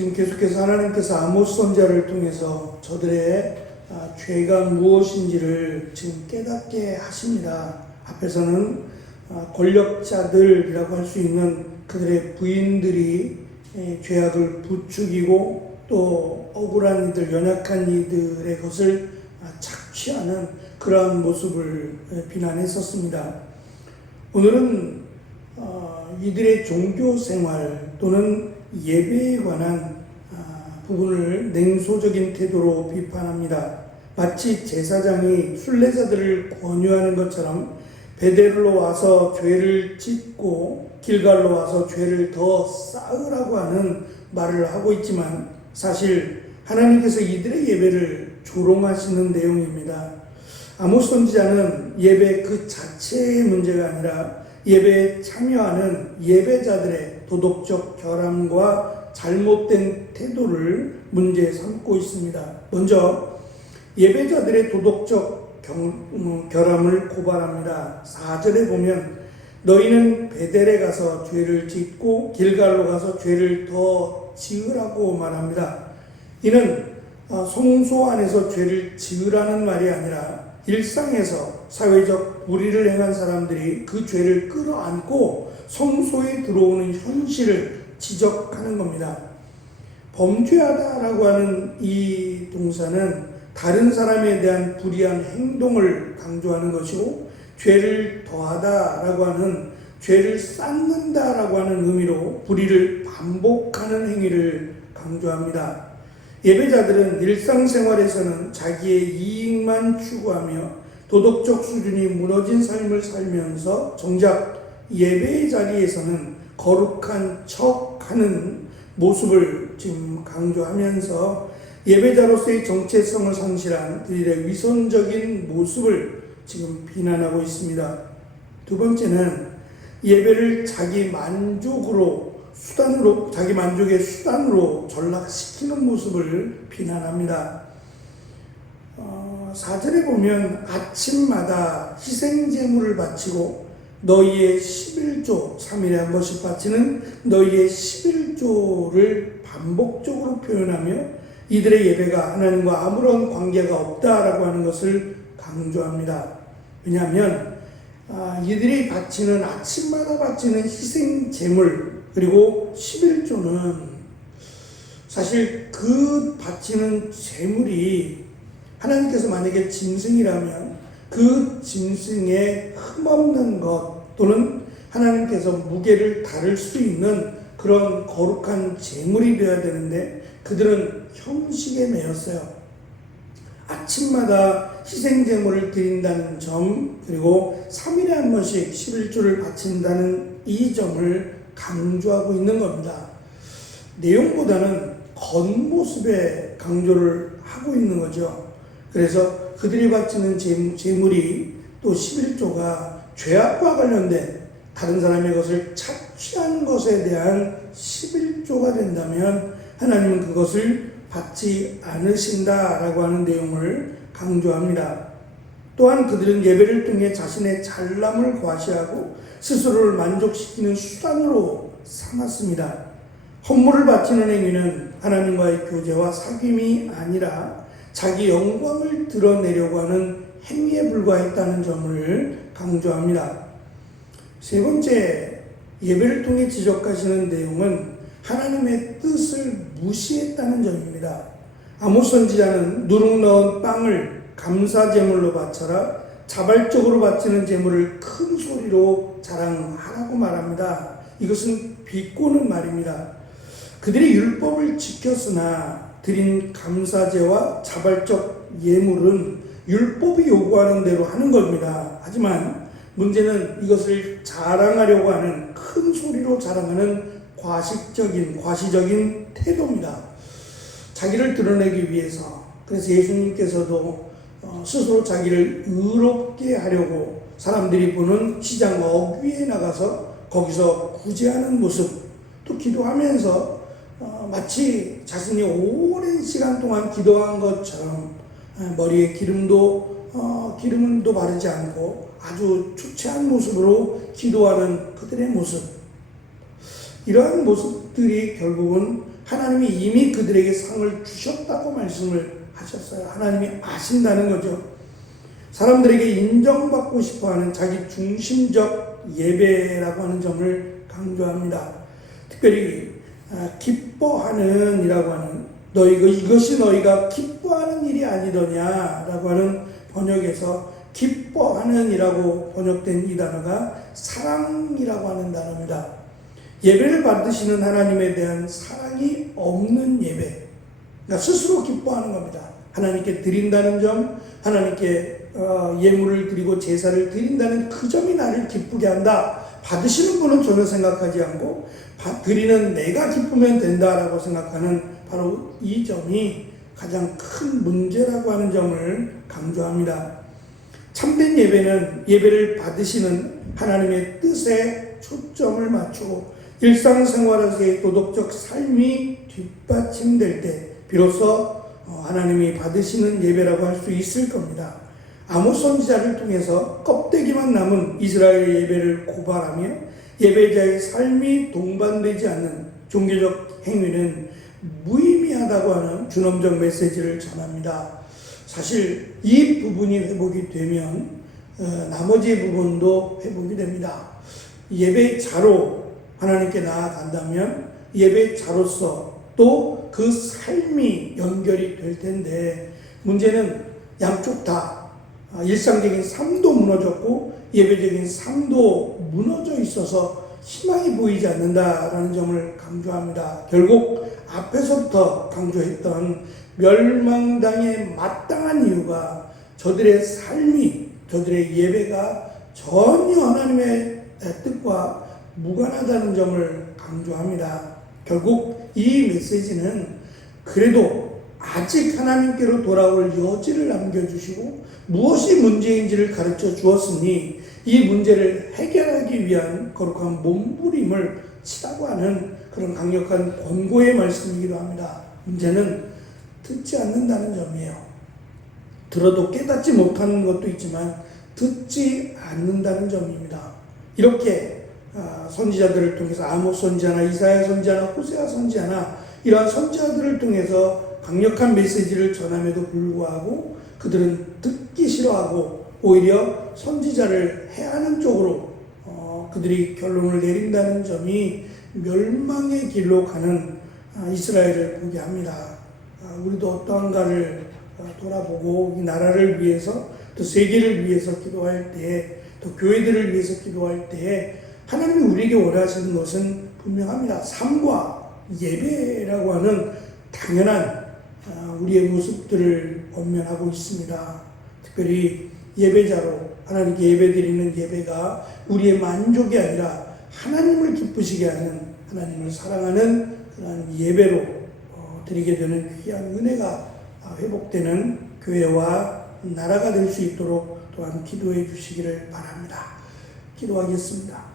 지금 계속해서 하나님께서 아모스 선지자를 통해서 저들의 죄가 무엇인지를 지금 깨닫게 하십니다. 앞에서는 권력자들이라고 할 수 있는 그들의 부인들이 죄악을 부추기고 또 억울한 이들, 연약한 이들의 것을 착취하는 그러한 모습을 비난했었습니다. 오늘은 이들의 종교생활 또는 예배에 관한 부분을 냉소적인 태도로 비판합니다. 마치 제사장이 순례자들을 권유하는 것처럼 베델로 와서 죄를 짓고 길갈로 와서 죄를 더 쌓으라고 하는 말을 하고 있지만 사실 하나님께서 이들의 예배를 조롱하시는 내용입니다. 아모스 선지자는 예배 그 자체의 문제가 아니라 예배에 참여하는 예배자들의 도덕적 결함과 잘못된 태도를 문제 삼고 있습니다. 먼저 예배자들의 도덕적 결함을 고발합니다. 4절에 보면 너희는 베델에 가서 죄를 짓고 길갈로 가서 죄를 더 지으라고 말합니다. 이는 성소 안에서 죄를 지으라는 말이 아니라 일상에서 사회적 불의를 행한 사람들이 그 죄를 끌어안고 성소에 들어오는 현실을 지적하는 겁니다. 범죄하다라고 하는 이 동사는 다른 사람에 대한 불의한 행동을 강조하는 것이고 죄를 더하다라고 하는 죄를 쌓는다라고 하는 의미로 불의를 반복하는 행위를 강조합니다. 예배자들은 일상생활에서는 자기의 이익만 추구하며 도덕적 수준이 무너진 삶을 살면서 정작 예배의 자리에서는 거룩한 척하는 모습을 지금 강조하면서 예배자로서의 정체성을 상실한 그들의 위선적인 모습을 지금 비난하고 있습니다. 두 번째는 예배를 자기 만족의 수단으로 전락시키는 모습을 비난합니다. 4절에 보면 아침마다 희생제물을 바치고 너희의 11조, 3일에 한 번씩 바치는 너희의 11조를 반복적으로 표현하며 이들의 예배가 하나님과 아무런 관계가 없다라고 하는 것을 강조합니다. 왜냐하면 이들이 바치는 아침마다 바치는 희생제물 그리고 11조는 사실 그 바치는 제물이 하나님께서 만약에 짐승이라면 그 짐승의 흠없는 것 또는 하나님께서 무게를 다룰 수 있는 그런 거룩한 제물이 되어야 되는데 그들은 형식에 매였어요. 아침마다 희생제물을 드린다는 점 그리고 3일에 한 번씩 11조를 바친다는 이 점을 강조하고 있는 겁니다. 내용보다는 겉모습에 강조를 하고 있는 거죠. 그래서 그들이 바치는 제물이 또 11조가 죄악과 관련된 다른 사람의 것을 착취한 것에 대한 11조가 된다면 하나님은 그것을 받지 않으신다라고 하는 내용을 강조합니다. 또한 그들은 예배를 통해 자신의 잘남을 과시하고 스스로를 만족시키는 수단으로 삼았습니다. 헌물을 바치는 행위는 하나님과의 교제와 사귐이 아니라 자기 영광을 드러내려고 하는 행위에 불과했다는 점을 강조합니다. 세 번째, 예배를 통해 지적하시는 내용은 하나님의 뜻을 무시했다는 점입니다. 아모스 선지자는 누룩 넣은 빵을 감사제물로 바쳐라 자발적으로 바치는 제물을 큰 소리로 자랑하라고 말합니다. 이것은 비꼬는 말입니다. 그들이 율법을 지켰으나 드린 감사제와 자발적 예물은 율법이 요구하는 대로 하는 겁니다. 하지만 문제는 이것을 자랑하려고 하는 큰 소리로 자랑하는 과시적인 태도입니다. 자기를 드러내기 위해서. 그래서 예수님께서도 스스로 자기를 의롭게 하려고 사람들이 보는 시장 어귀에 나가서 거기서 구제하는 모습, 또 기도하면서 마치 자신이 오랜 시간 동안 기도한 것처럼 머리에 기름도 바르지 않고 아주 초췌한 모습으로 기도하는 그들의 모습. 이러한 모습들이 결국은 하나님이 이미 그들에게 상을 주셨다고 말씀을 하셨어요. 하나님이 아신다는 거죠. 사람들에게 인정받고 싶어하는 자기 중심적 예배라고 하는 점을 강조합니다. 특별히 기뻐하는 이라고 하는 이것이 너희가 기뻐하는 일이 아니더냐라고 하는 번역에서 기뻐하는 이라고 번역된 이 단어가 사랑이라고 하는 단어입니다. 예배를 받으시는 하나님에 대한 사랑이 없는 예배, 그러니까 스스로 기뻐하는 겁니다. 하나님께 드린다는 점, 하나님께 예물을 드리고 제사를 드린다는 그 점이 나를 기쁘게 한다. 받으시는 분은 전혀 생각하지 않고 드리는 내가 기쁘면 된다라고 생각하는 바로 이 점이 가장 큰 문제라고 하는 점을 강조합니다. 참된 예배는 예배를 받으시는 하나님의 뜻에 초점을 맞추고 일상생활에서의 도덕적 삶이 뒷받침될 때 비로소 하나님이 받으시는 예배라고 할 수 있을 겁니다. 아모스 선지자를 통해서 껍데기만 남은 이스라엘의 예배를 고발하며 예배자의 삶이 동반되지 않는 종교적 행위는 무의미하다고 하는 준엄적 메시지를 전합니다. 사실 이 부분이 회복이 되면 나머지 부분도 회복이 됩니다. 예배자로 하나님께 나아간다면 예배자로서 또 그 삶이 연결이 될 텐데 문제는 양쪽 다 일상적인 삶도 무너졌고 예배적인 삶도 무너져 있어서 희망이 보이지 않는다라는 점을 강조합니다. 결국 앞에서부터 강조했던 멸망당에 마땅한 이유가 저들의 삶이, 저들의 예배가 전혀 하나님의 뜻과 무관하다는 점을 강조합니다. 결국 이 메시지는 그래도 아직 하나님께로 돌아올 여지를 남겨주시고 무엇이 문제인지를 가르쳐 주었으니 이 문제를 해결하기 위한 거룩한 몸부림을 치라고 하는 그런 강력한 권고의 말씀이기도 합니다. 문제는 듣지 않는다는 점이에요. 들어도 깨닫지 못하는 것도 있지만 듣지 않는다는 점입니다. 이렇게 선지자들을 통해서 아모스 선지자나 이사야 선지자나 호세아 선지자나 이러한 선지자들을 통해서 강력한 메시지를 전함에도 불구하고 그들은 듣기 싫어하고 오히려 선지자를 해하는 쪽으로 그들이 결론을 내린다는 점이 멸망의 길로 가는 이스라엘을 보게 합니다. 우리도 어떠한가를 돌아보고 이 나라를 위해서 또 세계를 위해서 기도할 때에 또 교회들을 위해서 기도할 때에 하나님이 우리에게 원하시는 것은 분명합니다. 삶과 예배라고 하는 당연한 우리의 모습들을 권면하고 있습니다. 특별히 예배자로 하나님께 예배드리는 예배가 우리의 만족이 아니라 하나님을 기쁘시게 하는 하나님을 사랑하는 그런 예배로 드리게 되는 귀한 은혜가 회복되는 교회와 나라가 될 수 있도록 또한 기도해 주시기를 바랍니다. 기도하겠습니다.